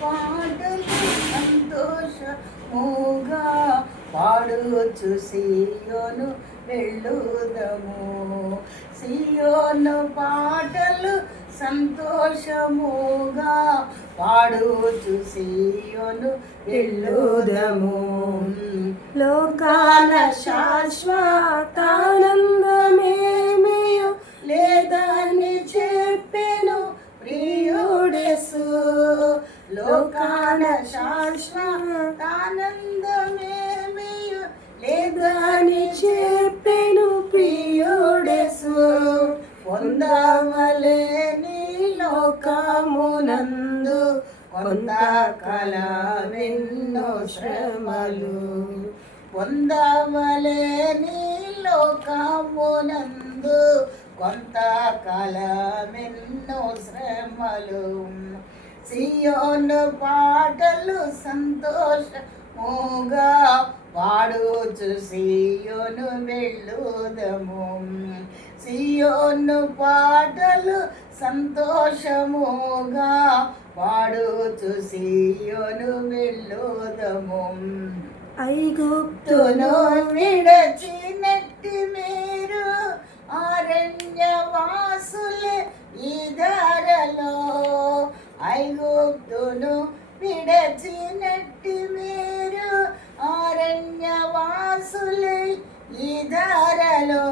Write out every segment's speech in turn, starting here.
పాటలు సంతోషముగా పాడుచు సియోను వెళ్ళుదము. సియోను పాటలు సంతోషముగా పాడుచు సియోను వెళ్ళుదము. లోకాన శాశ్వతానందమేమియు లేదని చెప్పెను ప్రియుడేసు. లోకాన శాశ్వతానందమేమియు లేదని చెప్పెను ప్రియుడేసు. పొందవలేని లోకమునందు కొంతకాలమెన్నో శ్రమలు. పొందవలేని లోకమునందు కొంతకాలమెన్నో శ్రమలు. సియోను పాటలు సంతోషముగా పాడుచు సియోను వెళ్ళుదము. సియోను పాటలు సంతోషముగా పాడుచు సియోను వెళ్ళుదము. ఐగుప్తును విడచినట్టి మీరు అరణ్యవాసులే ఈ ధరలో. ఐగుప్తును విడచినట్టి మీరు అరణ్యవాసులే ఈ ధరలో.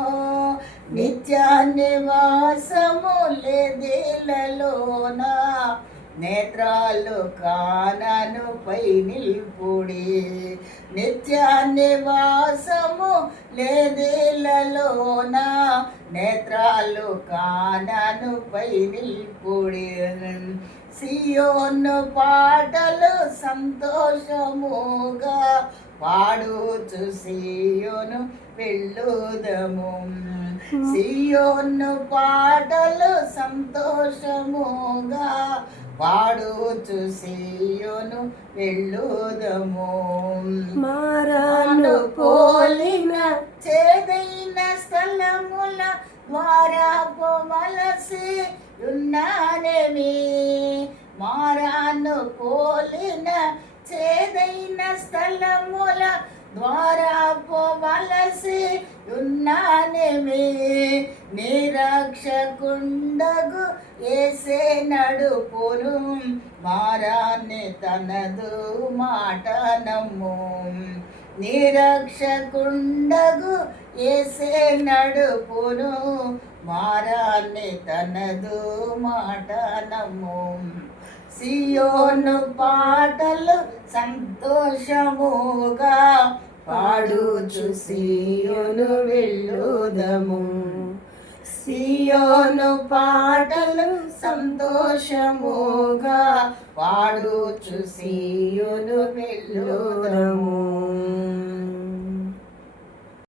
నిత్య నివాసము లేదేలలోన నేత్రాలు కానను పై నిల్పుడి. నిత్య నివాసము లేదేలలోన నేత్రాలు కానను పై నిల్పుడి. సియోను పాటలు సంతోషముగా పాడుచు సియోను వెళ్ళుదము. సియోను పాటలు సంతోషముగా పాడుచు సియోను వెళ్ళుదము. మారాను పోలిన చేదైన స్థలముల ద్వారా పోవలసి ఉన్నానేమి. మారాను పోలిన చేదైన స్థలముల ద్వారా పోవలసి ఉన్నానేమి. నిరక్షకుండగు యేసే నడుపును మారాన్ని తనదు మాట నమ్ము. నిరక్షకుండగు యేసే నడుపును మారాన్ని తనదు మాట నమ్ము. సియోను పాటలు సంతోషముగా పాడుచు సియోను వెళ్ళుదము. సియోను పాటలు సంతోషముగా పాడుచు సియోను వెళ్ళుదము.